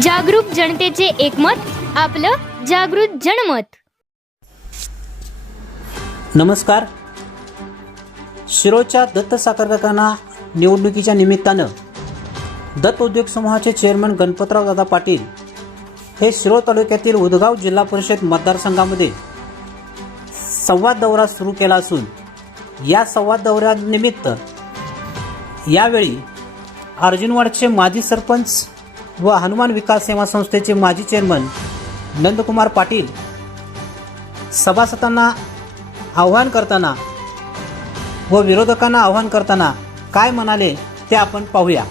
जागरूक जनतेचे एकमत आपलं जागृत जनमत. नमस्कार. शिरोच्या दत्त साखर कारखाना निवडणुकीच्या निमित्तानं दत्त उद्योग समूहाचे चेअरमन गणपतराव दादा पाटील हे शिरो तालुक्यातील उदगाव जिल्हा परिषद मतदारसंघामध्ये संवाद दौरा सुरू केला असून या संवाद दौऱ्यानिमित्त यावेळी अर्जुनवाडचे माजी सरपंच व हनुमान विकास सेवा संस्थेचे माजी चेअरमन नंदकुमार पाटील सभासदांना आव्हान करताना व विरोधकांना आव्हान करताना काय म्हणाले ते आपण पाहूया.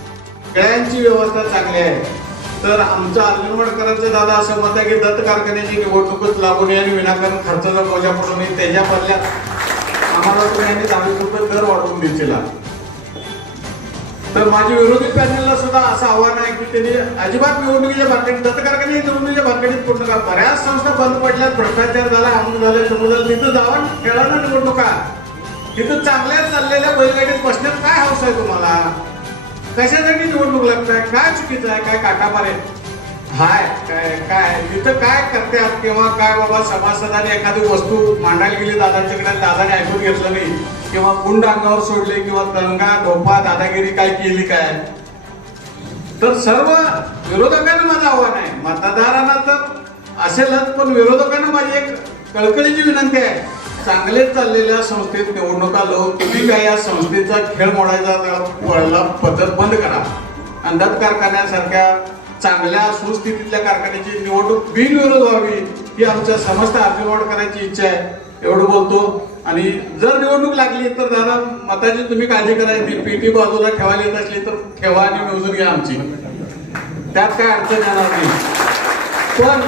खेळ्यांची व्यवस्था चांगली आहे. तर आमचं अर्जुन दादा असं मत आहे की दत्त कारखान्याची निवडणूकच लागू नये आणि विनाकारण खर्चाचा मोजा पडू नये. त्याच्या बदल्यात आम्हाला तुम्ही यांनी दहा रुपये दर वाढवून देशील तर माझी विरोधी पॅनलला सुद्धा असं आव्हान आहे की त्यांनी अजिबात निवडणुकीच्या भानगडीत दत्तकारकांनी निवडणुकीच्या भानगडीत पडू नका बऱ्याच संस्था बंद पडल्यात भ्रष्टाचार झाला अमुक झाले समोर झालं. तिथं जावा खेळा ना निवडणुका. तिथं चांगल्या चाललेल्या बैलगाडीत बसण्यात काय हौस आहे तुम्हाला? कशासाठी निवडणूक लागताय? काय चुकीचं आहे? काय काटापार आहे? हाय काय काय? तिथं काय करतात? किंवा काय बाबा सभासदाने एखादी वस्तू मांडायला गेली दादांच्याकडे दादाने ऐकून घेतलं नाही. किंवा कुंड अंगावर सोडले किंवा दंगा धोपा दादागिरी काय केली काय? तर सर्व विरोधकांना माझं आव्हान आहे. मतदारांना तर असेलच पण विरोधकांना माझी एक कळकळीची विनंती आहे. चांगले चाललेल्या संस्थेत निवडणुका लावून तुम्ही काय या संस्थेचा खेळ मोडायचा वळला पद्धत बंद करा. अंदाज कारखान्यासारख्या चांगल्या सुस्थितीतल्या कारखान्याची निवडणूक बिनविरोध व्हावी ही आमच्या समस्त अर्जवाड करायची इच्छा आहे. एवढं बोलतो. आणि जर निवडणूक लागली तर दादा मताची तुम्ही काळजी करायची पीटी बाजूला ठेवायला येत असली तर ठेवा आणि मोजून घ्या आमची. त्यात काय अडचण येणार नाही. पण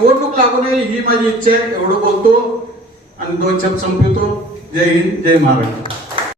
निवडणूक लागू नये ही माझी इच्छा आहे. एवढं बोलतो. आणि दोन शब्द संपवतो. जय हिंद जय महाराष्ट्र.